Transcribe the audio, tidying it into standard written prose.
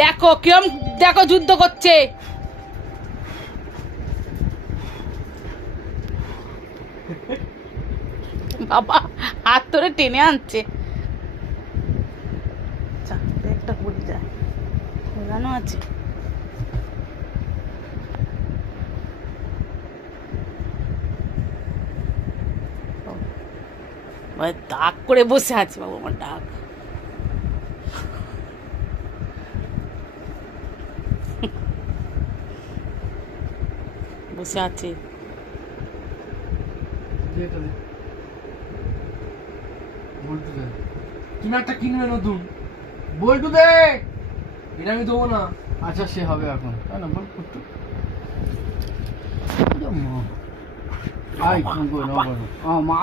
দেখো কিরম, দেখো যুদ্ধ করছে। বাবা হাত ধরে টেনে আনছে। একটা পড়ে যায়, খোলানো আছে। দাগ করে বসে আছে বাবু, আমার ডাক। বসে আছে। তুমি একটা কিনবে নতুন, বল্টু দে, এটা আমি দেবো না। আচ্ছা সে হবে এখন, তাই না বল একটু। আই ফোন করে মা